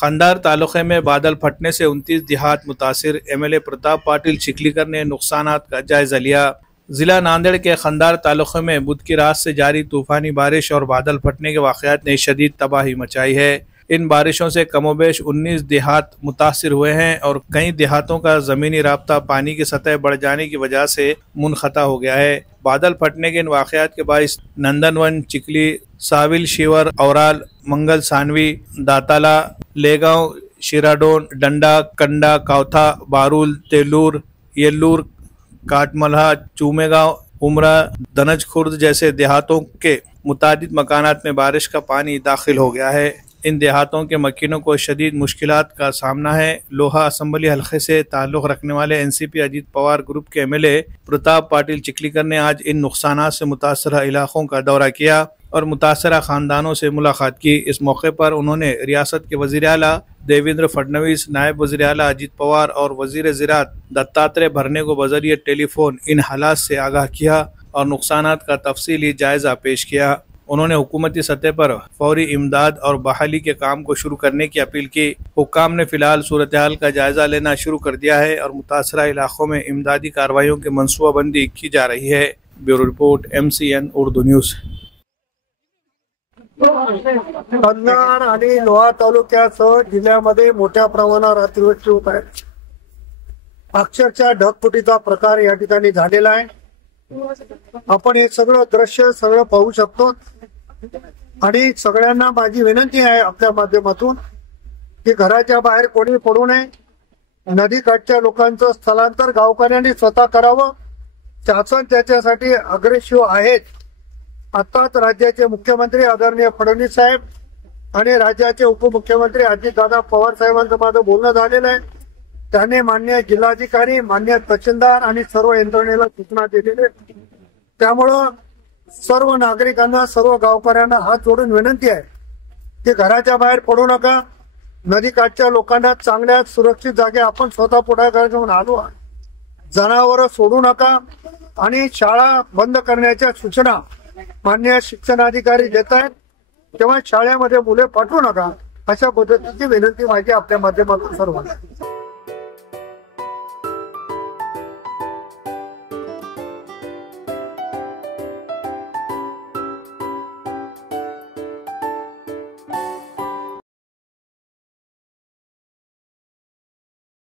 खंडार तालुके में बादल फटने से 29 देहात मुतासिर। एमएलए प्रताप पाटिल चिखलीकर ने नुकसानात का जायजा लिया। जिला नांदेड़ के खंडार तालुके में बुध की रात से जारी तूफानी बारिश और बादल फटने के वाक़यात ने शदीद तबाही मचाई है। इन बारिशों से कमोबेश 19 देहात मुतासिर हुए हैं और कई देहातों का ज़मीनी राब्ता पानी की सतह बढ़ जाने की वजह से मुनक़ता हो गया है। बादल फटने के इन वाक़यात के बाइस नंदनवन, चिखली, साविल, शिवर, औराल, मंगल, सानवी, दाताला, लेगांव, शिराडोन, डंडा, कंडा, कावथा, बारूल, तेलूर, येल्लूर, काटमल्हा, चूमेगांव, उमरा, दनज खुर्द जैसे देहातों के मुतादिद मकानात में बारिश का पानी दाखिल हो गया है। इन देहातों के मकीनों को शदीद मुश्किलात का सामना है। लोहा असम्बली हल्के से ताल्लुक़ रखने वाले एनसीपी अजीत पवार ग्रुप के एमएलए प्रताप पाटिल चिखलीकर ने आज इन नुकसानात से मुतासरा इलाकों का दौरा किया और मुतासरा ख़ानदानों से मुलाकात की। इस मौके पर उन्होंने रियासत के वज़ीर आला देवेंद्र फडणवीस, नायब वज़ीर आला अजीत पवार और वज़ीर ज़राअत दत्तात्रेय भरने को बज़रिए टेलीफोन इन हालात से आगाह किया और नुकसानात का तफसीली जायजा पेश किया। उन्होंने हुकूमती सतह पर फौरी इमदाद और बहाली के काम को शुरू करने की अपील की। हुक्काम ने फिलहाल सूरत हाल का जायजा लेना शुरू कर दिया है और मुतासरा इलाकों में इमदादी कार्रवाइयों की मनसूबाबंदी की जा रही है। Bureau report, MCN Urdu news. Kandhar आणि लोहा तालुक्यासह जिल्ह्यामध्ये मोठ्या प्रमाणावर अतिवृष्टी होत आहे। अक्षरशः ढगफुटीचा प्रकार या ठिकाणी झालेला आहे। आपण हे सगळं दृश्य सगळं पाहू शकतो आणि सगळ्यांना माझी विनंती आहे आपल्या माध्यमातून की घराच्या बाहेर कोणी पडू नये। नदीकाठच्या लोकांचं स्थलांतर गावकऱ्यांनी स्वतः करावं। शासन त्याच्यासाठी अग्रेसिव्ह आहेत। आताच राज्याचे मुख्यमंत्री आदरणीय फडणवीस साहेब आणि राज्याचे उपमुख्यमंत्री अजितदादा पवार साहेबांचं माझं बोलणं झालेलं आहे। त्यांनी मान्य जिल्हाधिकारी, मान्य तहसीलदार आणि सर्व यंत्रणेला सूचना दिलेल्या आहेत। त्यामुळं सर्व नागरिकांना, सर्व गावकऱ्यांना हात जोडून विनंती आहे की घराच्या बाहेर पडू नका। नदीकाठच्या लोकांना चांगल्या सुरक्षित जागे आपण स्वतः पुढाकार घेऊन आलो। जनावरं सोडू नका आणि शाळा बंद करण्याच्या सूचना मान्य शिक्षणाधिकारी देत आहेत, तेव्हा शाळेमध्ये मुले पाठवू नका अशा पद्धतीची विनंती माझी आपल्या माध्यमातून सर्वांना।